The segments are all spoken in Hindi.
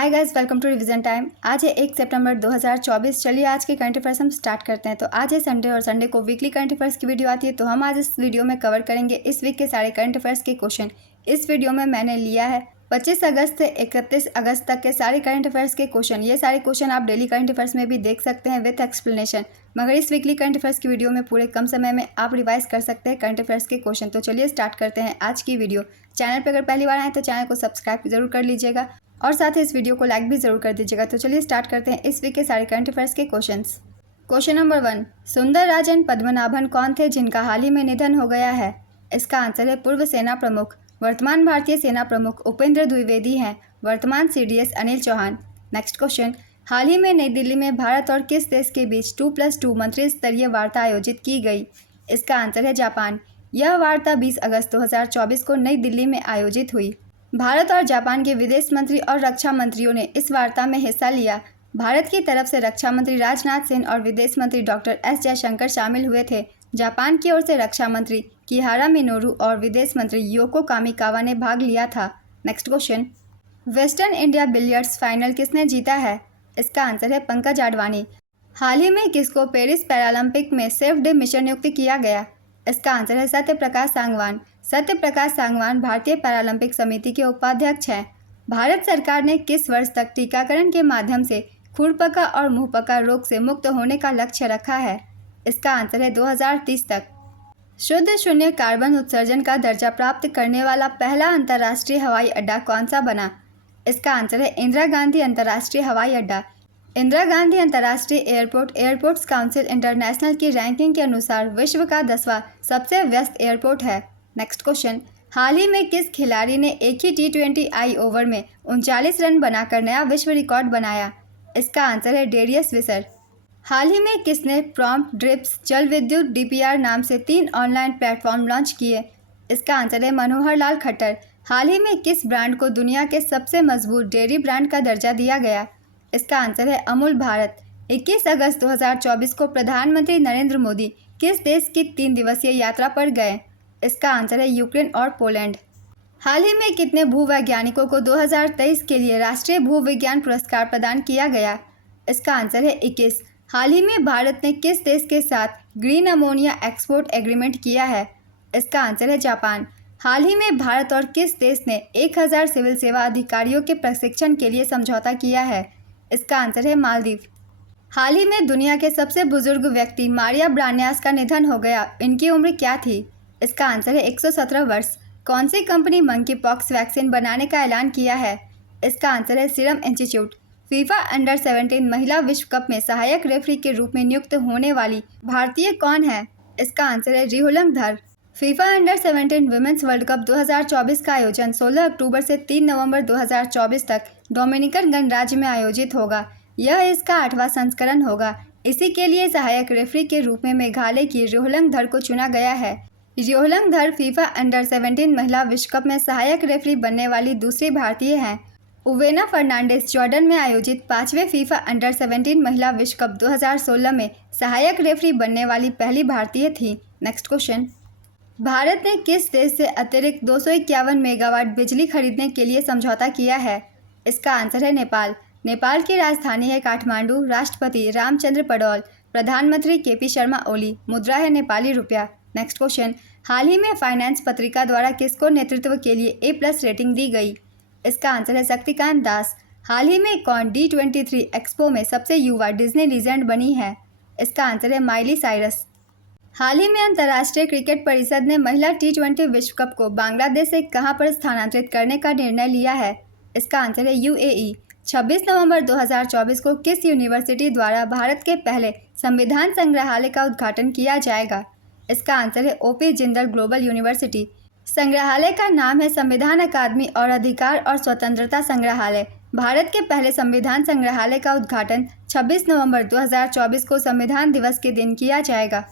Hi guys, welcome to revision time. आज है 1 सितंबर 2024। चलिए आज के करंट अफेयर्स हम स्टार्ट करते हैं। तो आज है संडे और संडे को वीकली करंट अफेयर्स की वीडियो आती है। तो हम आज इस वीडियो में कवर करेंगे इस वीक के सारे करंट अफेयर्स के क्वेश्चन। इस वीडियो में मैंने लिया है 25 अगस्त से 31 अगस्त तक के सारे करंट अफेयर्स के क्वेश्चन। ये सारे क्वेश्चन आप डेली करंट अफेयर्स में भी देख सकते हैं विथ एक्सप्लेनेशन। मगर इस वीकली करंट अफेयर्स की वीडियो में पूरे कम समय में आप रिवाइज कर सकते हैं करंट अफेयर्स के क्वेश्चन। तो चलिए स्टार्ट करते हैं आज की वीडियो। चैनल पर अगर पहली बार आए तो चैनल को सब्सक्राइब जरूर कर लीजिएगा और साथ ही इस वीडियो को लाइक भी जरूर कर दीजिएगा। तो चलिए स्टार्ट करते हैं इस वीक के सारे करंट अफेयर्स के questions. Question number 1, Sundararajan Padmanabhan कौन थे जिनका हाल ही में निधन हो गया है? इसका आंसर है पूर्व सेना प्रमुख, वर्तमान भारतीय सेना प्रमुख उपेंद्र द्विवेदी हैं, वर्तमान CDS Anil Chauhan. Next question, हाल ही में नई दिल्ली में भारत और किस देश के बीच 2+2 मंत्री स्तरीय वार्ता आयोजित की गई? इसका आंसर है जापान। यह वार्ता 20 अगस्त 2024 को नई दिल्ली में आयोजित हुई। भारत और जापान के विदेश मंत्री और रक्षा मंत्रियों ने इस वार्ता में हिस्सा लिया। भारत की तरफ से रक्षा मंत्री राजनाथ सिंह और विदेश मंत्री डॉक्टर S जयशंकर शामिल हुए थे। जापान की ओर से रक्षा मंत्री किहारा मिनोरू और विदेश मंत्री योको कामिकावा ने भाग लिया था। Next question, western India billiards final किसने जीता है? इसका आंसर है पंकज आडवाणी। हाल ही में किसको पेरिस पैरालंपिक में सेफ डे मिशन नियुक्त किया गया? इसका आंसर है सत्य प्रकाश सांगवान। सत्य प्रकाश सांगवान भारतीय पैरालंपिक समिति के उपाध्यक्ष हैं। भारत सरकार ने किस वर्ष तक टीकाकरण के माध्यम से खुरपका और मुंहपका रोग से मुक्त होने का लक्ष्य रखा है? इसका आंसर है 2030 तक। शुद्ध शून्य कार्बन उत्सर्जन का दर्जा प्राप्त करने वाला पहला अंतर्राष्ट्रीय हवाई अड्डा कौन सा बना? इसका आंसर है इंदिरा गांधी अंतर्राष्ट्रीय हवाई अड्डा। इंदिरा गांधी अंतर्राष्ट्रीय एयरपोर्ट एयरपोर्ट्स काउंसिल इंटरनेशनल की रैंकिंग के अनुसार विश्व का 10वां सबसे व्यस्त एयरपोर्ट है। नेक्स्ट क्वेश्चन, हाल ही में किस खिलाड़ी ने एक ही T20 आई ओवर में 39 रन बनाकर नया विश्व रिकॉर्ड बनाया? इसका आंसर है डेरियस विसर। हाल ही में किसने प्रॉम्प्ट ड्रिप्स जल विद्युत DPR नाम से 3 ऑनलाइन प्लेटफॉर्म लॉन्च किए? इसका आंसर है मनोहर लाल खट्टर। हाल ही में किस ब्रांड को दुनिया के सबसे मजबूत डेयरी ब्रांड का दर्जा दिया गया? इसका आंसर है अमूल भारत। 21 अगस्त 2024 को प्रधानमंत्री नरेंद्र मोदी किस देश की 3 दिवसीय यात्रा पर गए? इसका आंसर है यूक्रेन और पोलैंड। हाल ही में कितने भूवैज्ञानिकों को 2023 के लिए राष्ट्रीय भूविज्ञान पुरस्कार प्रदान किया गया? इसका आंसर है 21। हाल ही में भारत ने किस देश के साथ ग्रीन अमोनिया एक्सपोर्ट एग्रीमेंट किया है? इसका आंसर है जापान। हाल ही में भारत और किस देश ने 1000 सिविल सेवा अधिकारियों के प्रशिक्षण के लिए समझौता किया है? इसका आंसर है मालदीव। हाल ही में दुनिया के सबसे बुजुर्ग व्यक्ति मारिया ब्रान्यास का निधन हो गया। इनकी उम्र क्या थी? इसका आंसर है 117 वर्ष। कौन सी कंपनी मंकी पॉक्स वैक्सीन बनाने का ऐलान किया है? इसका आंसर है सीरम इंस्टीट्यूट। फीफा अंडर 17 महिला विश्व कप में सहायक रेफरी के रूप में नियुक्त होने वाली भारतीय कौन है? इसका आंसर है रिहोलंग धर। FIFA under 17 women's world cup 2024 का आयोजन 16 अक्टूबर से 3 नवंबर 2024 तक डोमिनिकन गणराज्य में आयोजित होगा। यह इसका 8वां संस्करण होगा। इसी के लिए सहायक रेफरी के रूप में मेघालय की रिहोलंग धर को चुना गया है। रिहोलंग धर फीफा अंडर 17 महिला विश्व कप में सहायक रेफरी बनने वाली दूसरी भारतीय हैं। उवेना फर्नांडिस जॉर्डन में आयोजित 5वें फीफा अंडर 17 महिला विश्व कप 2016 में सहायक रेफरी बनने वाली पहली भारतीय थी। नेक्स्ट क्वेश्चन, भारत ने किस देश से अतिरिक्त 251 मेगावाट बिजली खरीदने के लिए समझौता किया है? इसका आंसर है नेपाल। नेपाल की राजधानी है काठमांडू। राष्ट्रपति रामचंद्र पडौल, प्रधानमंत्री KP शर्मा ओली, मुद्रा है नेपाली रुपया। नेक्स्ट क्वेश्चन, हाल ही में फाइनेंस पत्रिका द्वारा किसको नेतृत्व के लिए A+ रेटिंग दी गई? इसका आंसर है शक्तिकांत दास। हाल ही में कौन D23 एक्सपो में सबसे युवा डिज्नी लीजेंड बनी है? इसका आंसर है माइली साइरस। हाल ही में अंतर्राष्ट्रीय क्रिकेट परिषद ने महिला T20 विश्व कप को बांग्लादेश से कहां पर स्थानांतरित करने का निर्णय लिया है? इसका आंसर है UAE। 26 नवंबर 2024 को किस यूनिवर्सिटी द्वारा भारत के पहले संविधान संग्रहालय का उद्घाटन किया जाएगा? इसका आंसर है OP जिंदल ग्लोबल यूनिवर्सिटी। संग्रहालय का नाम है संविधान अकादमी और अधिकार और स्वतंत्रता संग्रहालय। भारत के पहले संविधान संग्रहालय का उद्घाटन 26 नवंबर 2024 को संविधान दिवस के दिन किया जाएगा।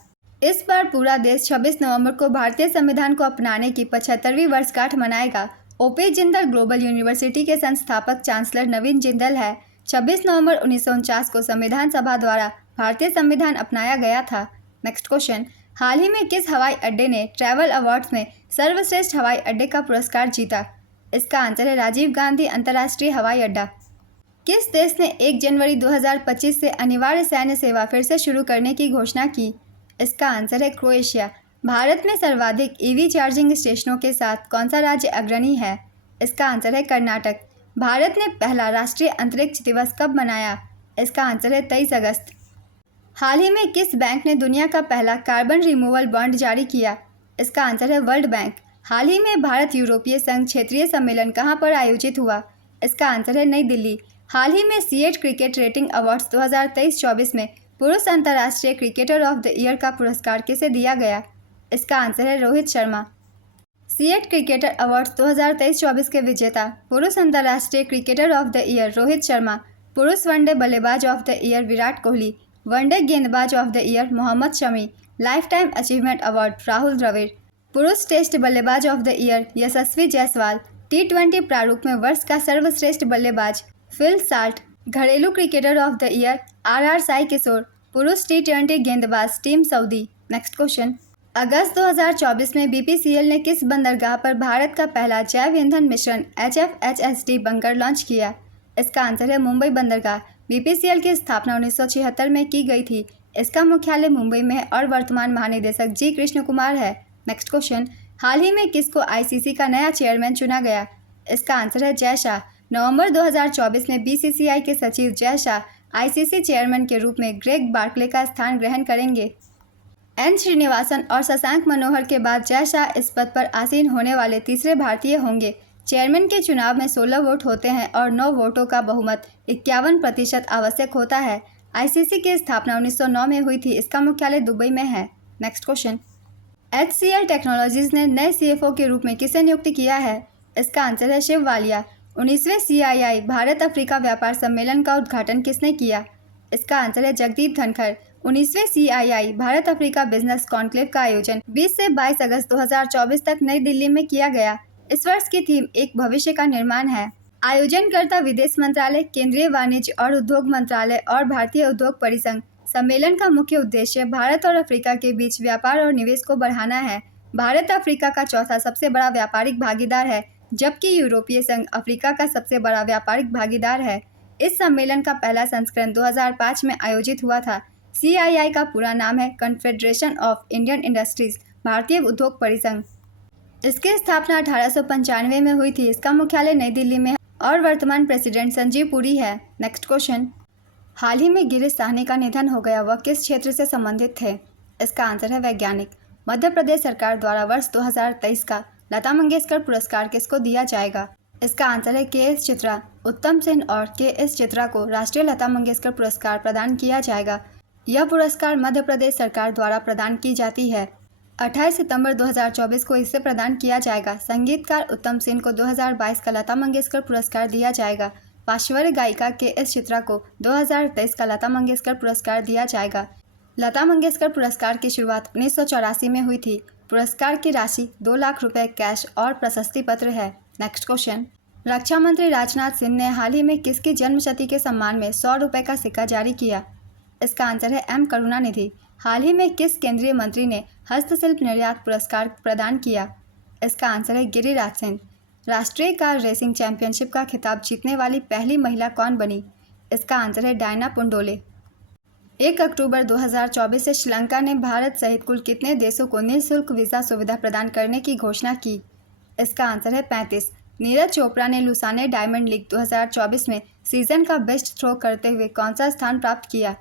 इस बार पूरा देश 26 नवंबर को भारतीय संविधान को अपनाने की 75वीं वर्षगांठ मनाएगा। OP जिंदल ग्लोबल यूनिवर्सिटी के संस्थापक चांसलर नवीन जिंदल है। 26 नवंबर 1949 को संविधान सभा द्वारा भारतीय संविधान अपनाया गया था। नेक्स्ट क्वेश्चन, हाल ही में किस हवाई अड्डे ने ट्रैवल अवार्ड्स में सर्वश्रेष्ठ हवाई अड्डे का पुरस्कार जीता? इसका आंसर है राजीव गांधी अंतर्राष्ट्रीय हवाई अड्डा। किस देश ने 1 जनवरी 2025 से अनिवार्य सैन्य सेवा फिर से शुरू करने की घोषणा की? इसका आंसर है क्रोएशिया। भारत में सर्वाधिक ईवी चार्जिंग स्टेशनों के साथ कौन सा राज्य अग्रणी है? इसका आंसर है कर्नाटक। भारत ने पहला राष्ट्रीय अंतरिक्ष दिवस कब मनाया? इसका आंसर है 23 अगस्त। हाल ही में किस बैंक ने दुनिया का पहला कार्बन रिमूवल बॉन्ड जारी किया? इसका आंसर है वर्ल्ड बैंक। हाल ही में भारत यूरोपीय संघ क्षेत्रीय सम्मेलन कहाँ पर आयोजित हुआ? इसका आंसर है नई दिल्ली। हाल ही में सीएट क्रिकेट रेटिंग अवार्ड्स 2023-24 में पुरुष अंतर्राष्ट्रीय क्रिकेटर ऑफ द ईयर का पुरस्कार किसे दिया गया? इसका आंसर है Rohit Sharma. CEAT cricketer awards 2023-24 के विजेता पुरुष अंतर्राष्ट्रीय cricketer of the year Rohit Sharma, पुरुष वनडे बल्लेबाज of the year Virat Kohli, one day गेंदबाज of the year Mohammed Shami, lifetime achievement award Rahul Dravid, पुरुष टेस्ट बल्लेबाज of the year Yashasvi Jaiswal, T20 प्रारूप में वर्ष का सर्वश्रेष्ठ बल्लेबाज फिल साल्ट, घरेलू क्रिकेटर of the year RR Sai Kishore, पुरुष T20 गेंदबाज टीम सऊदी। नेक्स्ट क्वेश्चन, अगस्त 2024 में BPCL ने किस बंदरगाह पर भारत का पहला जैव ईंधन मिश्रण HFHSD बंकर लॉन्च किया? इसका आंसर है मुंबई बंदरगाह। BPCL की स्थापना 1976 में की गई थी। इसका मुख्यालय मुंबई में है और वर्तमान महानिदेशक जी कृष्ण कुमार है। नेक्स्ट क्वेश्चन, हाल ही में किसको ICC का नया चेयरमैन चुना गया? इसका आंसर है जय शाह। नवंबर 2024 में BCCI के सचिव जय शाह ICC चेयरमैन के रूप में ग्रेग बार्कले का स्थान ग्रहण करेंगे। N श्रीनिवासन और शशांक मनोहर के बाद जय शाह इस पद पर आसीन होने वाले तीसरे भारतीय होंगे। चेयरमैन के चुनाव में 16 वोट होते हैं और 9 वोटों का बहुमत 51% आवश्यक होता है। ICC की स्थापना 1909 में हुई थी। इसका मुख्यालय दुबई में है। नेक्स्ट क्वेश्चन, HCL टेक्नोलॉजीज ने नए CFO के रूप में किसे नियुक्त किया है? इसका आंसर है शिव वालिया। 19वें CII भारत अफ्रीका व्यापार सम्मेलन का उद्घाटन किसने किया? इसका आंसर है जगदीप धनखड़। 19वें CII Bharat Africa business conclave का आयोजन 20 से 22 अगस्त 2024 तक नई दिल्ली में किया गया। इस वर्ष की थीम एक भविष्य का निर्माण है। आयोजनकर्ता विदेश मंत्रालय, केंद्रीय वाणिज्य और उद्योग मंत्रालय और भारतीय उद्योग परिसंघ। सम्मेलन का मुख्य उद्देश्य भारत और अफ्रीका के बीच व्यापार और निवेश को बढ़ाना है। भारत अफ्रीका का चौथा सबसे बड़ा व्यापारिक भागीदार है, जबकि यूरोपीय संघ अफ्रीका का सबसे बड़ा व्यापारिक भागीदार है। इस सम्मेलन का पहला संस्करण 2005 में आयोजित हुआ था। CII का पूरा नाम है कॉन्फेडरेशन ऑफ इंडियन इंडस्ट्रीज, भारतीय उद्योग परिसंघ। इसकी स्थापना 1895 में हुई थी। इसका मुख्यालय नई दिल्ली में है और वर्तमान प्रेसिडेंट संजीव पुरी है। नेक्स्ट क्वेश्चन, हाल ही में गिरीश साहनी का निधन हो गया, वह किस क्षेत्र से संबंधित थे? इसका आंसर है वैज्ञानिक। मध्य प्रदेश सरकार द्वारा वर्ष 2023 का लता मंगेशकर पुरस्कार किसको दिया जाएगा? इसका आंसर है KS चित्रा। उत्तम सेन और KS चित्रा को राष्ट्रीय लता मंगेशकर पुरस्कार प्रदान किया जाएगा। यह पुरस्कार मध्य प्रदेश सरकार द्वारा प्रदान की जाती है। 28 सितंबर 2024 को इसे प्रदान किया जाएगा। संगीतकार उत्तम सेन को 2022 का लता मंगेशकर पुरस्कार दिया जाएगा। पार्श्व गायिका KS चित्रा को 2023 का लता मंगेशकर पुरस्कार दिया जाएगा। लता मंगेशकर पुरस्कार की शुरुआत 1984 में हुई थी। पुरस्कार की राशि 2 लाख रुपए कैश और प्रशस्ति पत्र है। नेक्स्ट क्वेश्चन, रक्षा मंत्री राजनाथ सिंह ने हाल ही में किसकी जन्मशती के सम्मान में 100 रुपये का सिक्का जारी किया? इसका आंसर है M करुणानिधि। हाल ही में किस केंद्रीय मंत्री ने हस्तशिल्प निर्यात पुरस्कार प्रदान किया? इसका आंसर है गिरिराज सिंह। राष्ट्रीय कार रेसिंग चैंपियनशिप का खिताब जीतने वाली पहली महिला कौन बनी? इसका आंसर है डायना पुंडोले। 1 अक्टूबर 2024 से श्रीलंका ने भारत सहित कुल कितने देशों को निःशुल्क वीज़ा सुविधा प्रदान करने की घोषणा की? इसका आंसर है 35। नीरज चोपड़ा ने लुसाने डायमंड लीग 2024 में सीजन का बेस्ट थ्रो करते हुए कौन सा स्थान प्राप्त किया?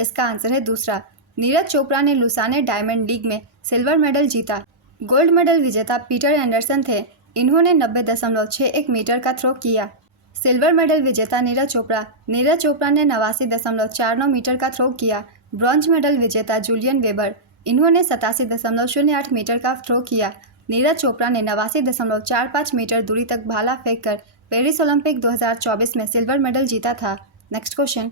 इसका आंसर है दूसरा। नीरज चोपड़ा ने लुसाने डायमंड लीग में सिल्वर मेडल जीता। गोल्ड मेडल विजेता पीटर एंडरसन थे। इन्होंने 90.61 मीटर का थ्रो किया। सिल्वर मेडल विजेता नीरज चोपड़ा ने 89.49 मीटर का थ्रो किया। ब्रॉन्ज मेडल विजेता जूलियन वेबर, इन्होंने 87.08 मीटर का थ्रो किया। नीरज चोपड़ा ने 89.45 मीटर दूरी तक भाला फेंककर पेरिस ओलंपिक 2024 में सिल्वर मेडल जीता था। नेक्स्ट क्वेश्चन,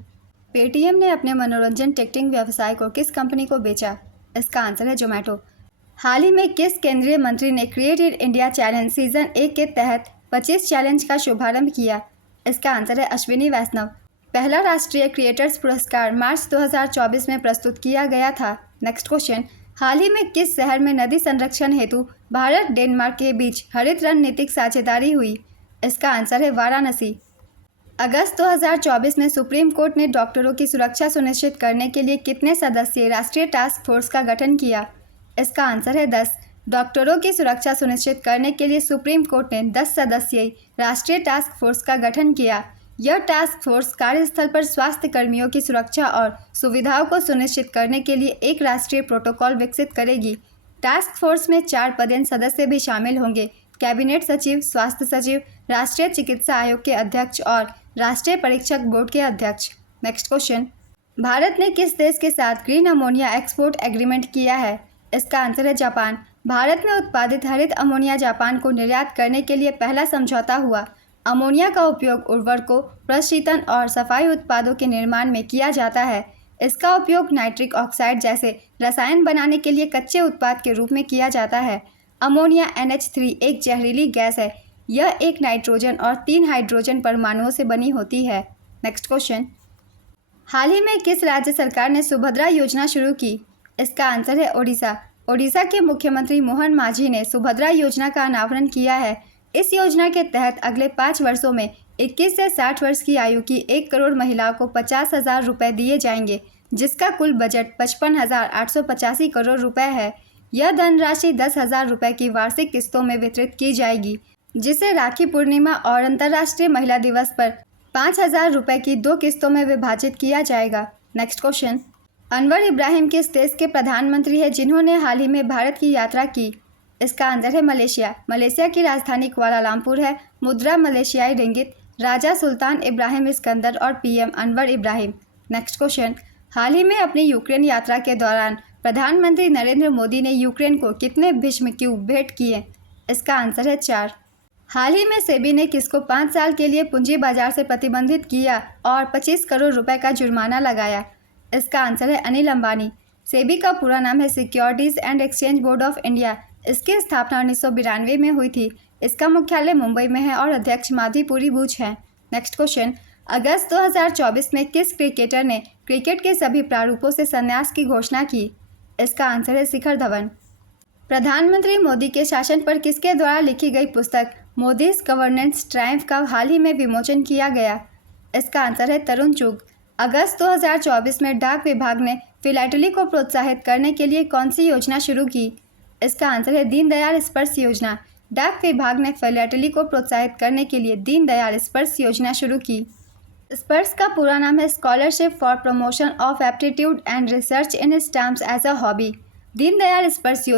पेटीएम ने अपने मनोरंजन टिकटिंग व्यवसाय को किस कंपनी को बेचा? इसका आंसर है जोमेटो। हाल ही में किस केंद्रीय मंत्री ने क्रिएट इंडिया चैलेंज सीजन 1 के तहत 25 चैलेंज का शुभारंभ किया? इसका आंसर है अश्विनी वैष्णव। पहला राष्ट्रीय क्रिएटर्स पुरस्कार मार्च 2024 में प्रस्तुत किया गया था। नेक्स्ट क्वेश्चन, हाल ही में किस शहर में नदी संरक्षण हेतु भारत डेनमार्क के बीच हरित रणनीतिक साझेदारी हुई? इसका आंसर है वाराणसी। अगस्त 2024 में सुप्रीम कोर्ट ने डॉक्टरों की सुरक्षा सुनिश्चित करने के लिए कितने सदस्यीय राष्ट्रीय टास्क फोर्स का गठन किया? इसका आंसर है 10। डॉक्टरों की सुरक्षा सुनिश्चित करने के लिए सुप्रीम कोर्ट ने 10 सदस्यीय राष्ट्रीय टास्क फोर्स का गठन किया। यह टास्क फोर्स कार्यस्थल पर स्वास्थ्य कर्मियों की सुरक्षा और सुविधाओं को सुनिश्चित करने के लिए एक राष्ट्रीय प्रोटोकॉल विकसित करेगी। टास्क फोर्स में 4 पदेन सदस्य भी शामिल होंगे: कैबिनेट सचिव, स्वास्थ्य सचिव, राष्ट्रीय चिकित्सा आयोग के अध्यक्ष और राष्ट्रीय परीक्षक बोर्ड के अध्यक्ष। नेक्स्ट क्वेश्चन, भारत ने किस देश के साथ ग्रीन अमोनिया एक्सपोर्ट एग्रीमेंट किया है? इसका आंसर है जापान। भारत में उत्पादित हरित अमोनिया जापान को निर्यात करने के लिए पहला समझौता हुआ। अमोनिया का उपयोग उर्वरकों, प्रशीतन और सफाई उत्पादों के निर्माण में किया जाता है। इसका उपयोग नाइट्रिक ऑक्साइड जैसे रसायन बनाने के लिए कच्चे उत्पाद के रूप में किया जाता है। अमोनिया NH3 एक जहरीली गैस है। यह एक नाइट्रोजन और 3 हाइड्रोजन परमाणुओं से बनी होती है। नेक्स्ट क्वेश्चन, हाल ही में किस राज्य सरकार ने सुभद्रा योजना शुरू की? इसका आंसर है ओडिशा। ओडिशा के मुख्यमंत्री मोहन मांझी ने सुभद्रा योजना का अनावरण किया है। इस योजना के तहत अगले 5 वर्षों में 21 से 60 वर्ष की आयु की 1 करोड़ महिलाओं को 50,000 रुपये दिए जाएंगे, जिसका कुल बजट 55,885 करोड़ रुपए है। यह धनराशि 10,000 रुपये की वार्षिक किस्तों में वितरित की जाएगी, जिसे राखी पूर्णिमा और अंतर्राष्ट्रीय महिला दिवस पर 5,000 रुपये की 2 किस्तों में विभाजित किया जाएगा। नेक्स्ट क्वेश्चन, अनवर इब्राहिम किस देश के प्रधानमंत्री हैं जिन्होंने हाल ही में भारत की यात्रा की? इसका आंसर है मलेशिया। मलेशिया की राजधानी कुआलालंपुर है। मुद्रा मलेशियाई रिंगिट। राजा सुल्तान इब्राहिम इस्कंदर और PM Anwar Ibrahim. Next question, हाल ही में अपनी यूक्रेन यात्रा के दौरान प्रधानमंत्री नरेंद्र मोदी ने यूक्रेन को कितने भीष्म क्यूब भेंट किए? इसका आंसर है 4। हाल ही में सेबी ने किसको 5 साल के लिए पूंजी बाजार से प्रतिबंधित किया और 25 करोड़ रुपए का जुर्माना लगाया? इसका आंसर है अनिल अंबानी। सेबी का पूरा नाम है securities and exchange board of India. इसकी स्थापना 1992 में हुई थी। इसका मुख्यालय मुंबई में है और अध्यक्ष माधीपुरी बूच हैं। नेक्स्ट क्वेश्चन, अगस्त 2024 में किस क्रिकेटर ने क्रिकेट के सभी प्रारूपों से संन्यास की घोषणा की? इसका आंसर है शिखर धवन। प्रधानमंत्री मोदी के शासन पर किसके द्वारा लिखी गई पुस्तक मोदीज गवर्नेंस ट्रायम्फ का हाल ही में विमोचन किया गया? इसका आंसर है तरुण चुग। अगस्त 2024 में डाक विभाग ने फिलैटली को प्रोत्साहित करने के लिए कौन सी योजना शुरू की? इसका आंसर है दीनदयाल स्पर्श योजना। डाक विभाग ने फिलैटली को प्रोत्साहित करने के लिए दीनदयाल स्पर्श योजना शुरू की। स्पर्श का पूरा नाम है scholarship for promotion of aptitude and research in stamps as a hobby. Deendayal Sparsh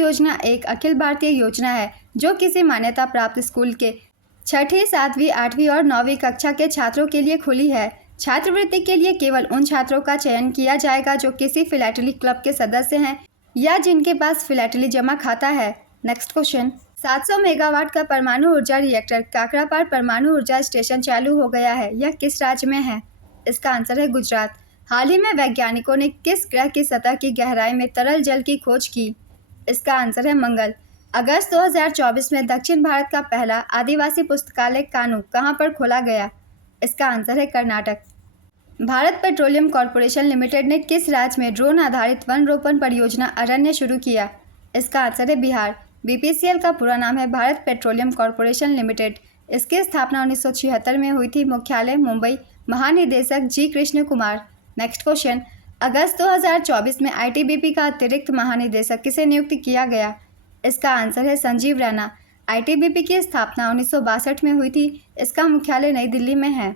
योजना एक अखिल भारतीय योजना है जो किसी मान्यता प्राप्त स्कूल के 6ठी, 7वीं, 8वीं और 9वीं कक्षा के छात्रों के लिए खुली है। छात्रवृत्ति के लिए केवल उन छात्रों का चयन किया जाएगा जो किसी फिलैटली क्लब के सदस्य हैं या जिनके पास फिलैटली जमा खाता है। नेक्स्ट क्वेश्चन, 700 मेगावाट का परमाणु ऊर्जा रिएक्टर काकरापार परमाणु ऊर्जा स्टेशन चालू हो गया है। यह किस राज्य में है? इसका आंसर है गुजरात। हाल ही में वैज्ञानिकों ने किस ग्रह की सतह की गहराई में तरल जल की खोज की? इसका आंसर है मंगल। अगस्त 2024 में दक्षिण भारत का पहला आदिवासी पुस्तकालय कानू कहाँ पर खोला गया? इसका आंसर है Karnataka. Bharat petroleum corporation limited ने किस राज्य में ड्रोन आधारित वन रोपण परियोजना अरण्य शुरू किया? इसका आंसर है बिहार। BPCL का पूरा नाम है भारत पेट्रोलियम कॉर्पोरेशन लिमिटेड। इसकी स्थापना 1976 में हुई थी। मुख्यालय मुंबई। महानिदेशक G Krishna Kumar. Next question, अगस्त 2024 में ITBP का अतिरिक्त महानिदेशक किसे नियुक्त किया गया? इसका आंसर है संजीव रैना। ITBP की स्थापना 1962 में हुई थी। इसका मुख्यालय नई दिल्ली में है।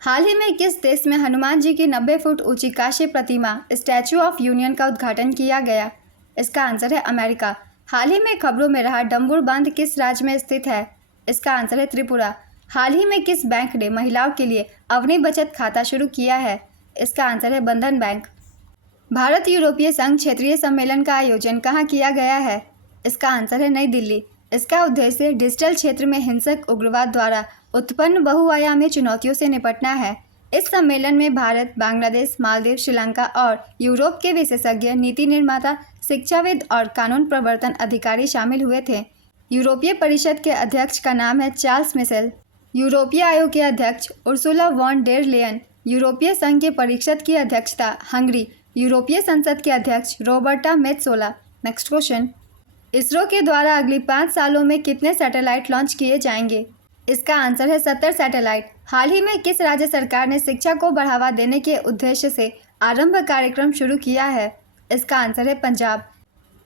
हाल ही में किस देश में हनुमान जी की 90 फुट ऊंची कांस्य प्रतिमा स्टैचू ऑफ यूनियन का उद्घाटन किया गया? इसका आंसर है अमेरिका। हाल ही में खबरों में रहा डम्बूर बांध किस राज्य में स्थित है? इसका आंसर है त्रिपुरा। हाल ही में किस बैंक ने महिलाओं के लिए अवनी बचत खाता शुरू किया है? इसका आंसर है बंधन बैंक। भारत यूरोपीय संघ क्षेत्रीय सम्मेलन का आयोजन कहाँ किया गया है? इसका आंसर है नई दिल्ली। इसका उद्देश्य डिजिटल क्षेत्र में हिंसक उग्रवाद द्वारा उत्पन्न बहुआयामी चुनौतियों से निपटना है। इस सम्मेलन में भारत, बांग्लादेश, मालदीव, श्रीलंका और यूरोप के विशेषज्ञ, नीति निर्माता, शिक्षाविद और कानून प्रवर्तन अधिकारी शामिल हुए थे। यूरोपीय परिषद के अध्यक्ष का नाम है चार्ल्स मिशेल। यूरोपीय आयोग के अध्यक्ष उर्सुला वॉन डेर लेयन। यूरोपीय संघ के परिषद की अध्यक्षता हंगरी। यूरोपीय संसद के अध्यक्ष रॉबर्टा मेत्सोला। नेक्स्ट क्वेश्चन, इसरो के द्वारा अगली 5 सालों में कितने सैटेलाइट लॉन्च किए जाएंगे? इसका आंसर है 70 सैटेलाइट। हाल ही में किस राज्य सरकार ने शिक्षा को बढ़ावा देने के उद्देश्य से आरंभ कार्यक्रम शुरू किया है? इसका आंसर है पंजाब।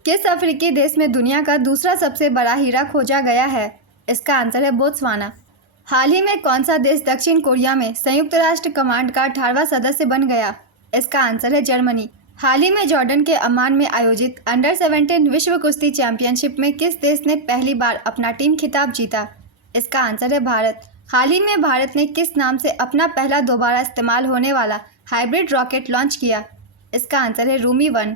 किस अफ्रीकी देश में दुनिया का दूसरा सबसे बड़ा हीरा खोजा गया है? इसका आंसर है बोत्सवाना। हाल ही में कौन सा देश दक्षिण कोरिया में संयुक्त राष्ट्र कमांड का 18वां सदस्य बन गया? इसका आंसर है जर्मनी। हाल ही में जॉर्डन के अम्मान में आयोजित अंडर 17 विश्व कुश्ती चैंपियनशिप में किस देश ने पहली बार अपना टीम खिताब जीता? इसका आंसर है भारत। हाल ही में भारत ने किस नाम से अपना पहला दोबारा इस्तेमाल होने वाला हाइब्रिड रॉकेट लॉन्च किया? इसका आंसर है रूमी 1।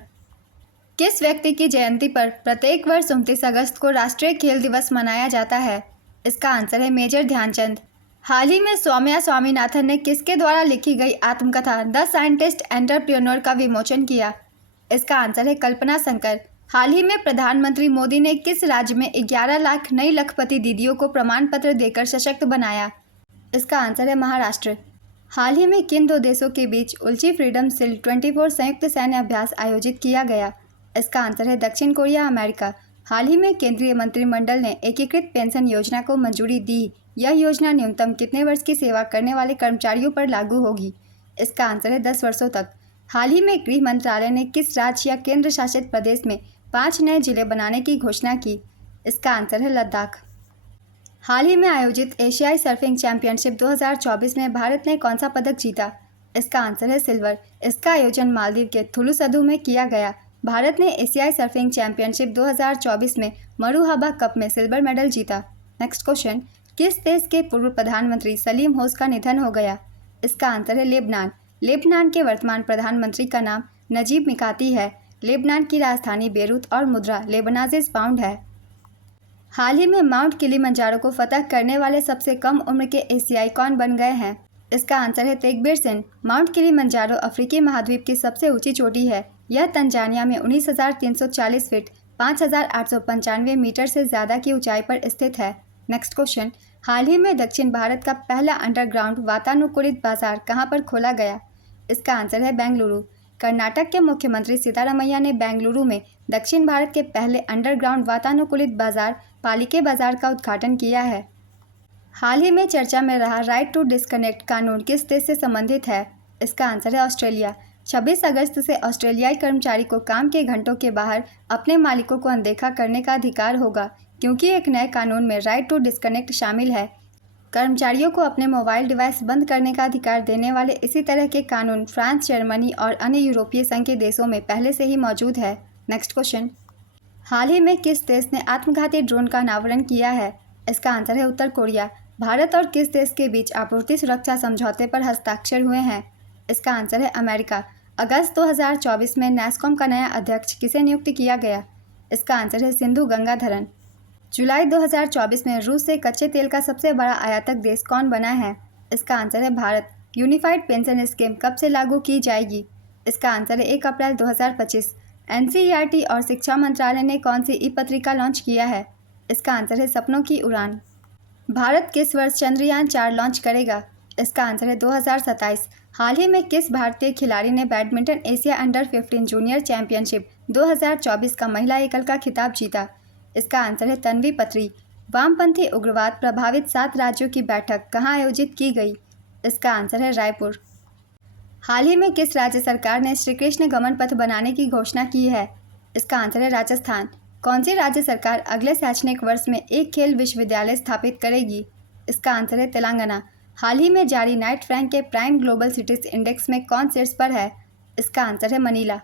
किस व्यक्ति की जयंती पर प्रत्येक वर्ष 29 अगस्त को राष्ट्रीय खेल दिवस मनाया जाता है? इसका आंसर है मेजर ध्यानचंद। हाल ही में सौम्या स्वामीनाथन ने किसके द्वारा लिखी गई आत्मकथा द साइंटिस्ट एंटरप्रेन्योर का विमोचन किया? इसका आंसर है कल्पना शंकर। हाल ही में प्रधानमंत्री मोदी ने किस राज्य में 11 लाख नई लखपति दीदियों को प्रमाण पत्र देकर सशक्त बनाया? इसका आंसर है महाराष्ट्र। हाल ही में किन दो देशों के बीच उल्ची फ्रीडम शील्ड 24 संयुक्त सैन्य अभ्यास आयोजित किया गया? इसका आंसर है दक्षिण कोरिया अमेरिका। हाल ही में केंद्रीय मंत्रिमंडल ने एकीकृत पेंशन योजना को मंजूरी दी। यह योजना न्यूनतम कितने वर्ष की सेवा करने वाले कर्मचारियों पर लागू होगी? इसका आंसर है 10 वर्षों तक। हाल ही में गृह मंत्रालय ने किस राज्य या केंद्र शासित प्रदेश में 5 नए जिले बनाने की घोषणा की? इसका आंसर है लद्दाख। हाल ही में आयोजित एशियाई सर्फिंग चैंपियनशिप 2024 में भारत ने कौन सा पदक जीता? इसका आंसर है सिल्वर। इसका आयोजन मालदीव के थुलुसदु में किया गया। भारत ने एशियाई सर्फिंग चैंपियनशिप 2024 में मरूहबा कप में सिल्वर मेडल जीता। नेक्स्ट क्वेश्चन, किस देश के पूर्व प्रधानमंत्री सलीम होस का निधन हो गया? इसका आंसर है लेबनान। लेबनान के वर्तमान प्रधानमंत्री का नाम नजीब मिकाती है। लेबनान की राजधानी बेरूत और मुद्रा लेबनाजीज पाउंड है। हाल ही में माउंट किलिमंजारो को फतह करने वाले सबसे कम उम्र के एशियाई कौन बन गए हैं? इसका आंसर है तेगबीर सिंह। माउंट किलिमंजारो अफ्रीकी महाद्वीप की सबसे ऊंची चोटी है। यह तंजानिया में 19,340 फीट 5,895 मीटर से ज़्यादा की ऊंचाई पर स्थित है। नेक्स्ट क्वेश्चन, हाल ही में दक्षिण भारत का पहला अंडरग्राउंड वातानुकूलित बाजार कहां पर खोला गया? इसका आंसर है बेंगलुरु। कर्नाटक के मुख्यमंत्री सिद्धारमैया ने बेंगलुरु में दक्षिण भारत के पहले अंडरग्राउंड वातानुकूलित बाजार पालिके बाजार का उद्घाटन किया है। हाल ही में चर्चा में रहा राइट टू डिस्कनेक्ट कानून किस देश से संबंधित है? इसका आंसर है ऑस्ट्रेलिया। 26 अगस्त से ऑस्ट्रेलियाई कर्मचारी को काम के घंटों के बाहर अपने मालिकों को अनदेखा करने का अधिकार होगा, क्योंकि एक नए कानून में राइट टू डिस्कनेक्ट शामिल है। कर्मचारियों को अपने मोबाइल डिवाइस बंद करने का अधिकार देने वाले इसी तरह के कानून फ्रांस, जर्मनी और अन्य यूरोपीय संघ के देशों में पहले से ही मौजूद है। नेक्स्ट क्वेश्चन, हाल ही में किस देश ने आत्मघाती ड्रोन का अनावरण किया है? इसका आंसर है उत्तर कोरिया। भारत और किस देश के बीच आपूर्ति सुरक्षा समझौते पर हस्ताक्षर हुए हैं? इसका आंसर है अमेरिका। अगस्त 2024 में नैस्कॉम का नया अध्यक्ष किसे नियुक्त किया गया? इसका आंसर है सिंधु गंगाधरन। जुलाई 2024 में रूस से कच्चे तेल का सबसे बड़ा आयातक देश कौन बना है? इसका आंसर है भारत। यूनिफाइड पेंशन स्कीम कब से लागू की जाएगी? इसका आंसर है 1 अप्रैल 2025। एनसीईआरटी और शिक्षा मंत्रालय ने कौन सी ई पत्रिका लॉन्च किया है? इसका आंसर है सपनों की उड़ान। भारत किस वर्ष चंद्रयान 4 लॉन्च करेगा? इसका आंसर है 2027। हाल ही में किस भारतीय खिलाड़ी ने badminton Asia under 15 junior championship 2024 का महिला एकल का खिताब जीता? इसका आंसर है तन्वी पत्री। वामपंथी उग्रवाद प्रभावित 7 राज्यों की बैठक कहाँ आयोजित की गई? इसका आंसर है रायपुर। हाल ही में किस राज्य सरकार ने श्री कृष्ण गमन पथ बनाने की घोषणा की है? इसका आंसर है राजस्थान। कौन सी राज्य सरकार अगले शैक्षणिक वर्ष में एक खेल विश्वविद्यालय स्थापित करेगी? इसका आंसर है तेलंगाना। हाल ही में जारी नाइट फ्रैंक के प्राइम ग्लोबल सिटीज इंडेक्स में कौन शीर्ष पर है? इसका आंसर है मनीला।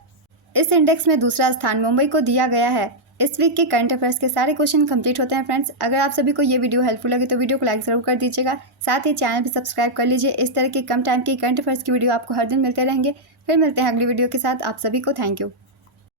इस इंडेक्स में दूसरा स्थान मुंबई को दिया गया है। इस वीक के करंट अफेयर्स के सारे क्वेश्चन कंप्लीट होते हैं फ्रेंड्स। अगर आप सभी को ये वीडियो हेल्पफुल लगे तो वीडियो को लाइक जरूर कर दीजिएगा। साथ ही चैनल भी सब्सक्राइब कर लीजिए। इस तरह की कम टाइम की करंट अफेयर्स की वीडियो आपको हर दिन मिलते रहेंगे। फिर मिलते हैं अगली वीडियो के साथ। आप सभी को थैंक यू।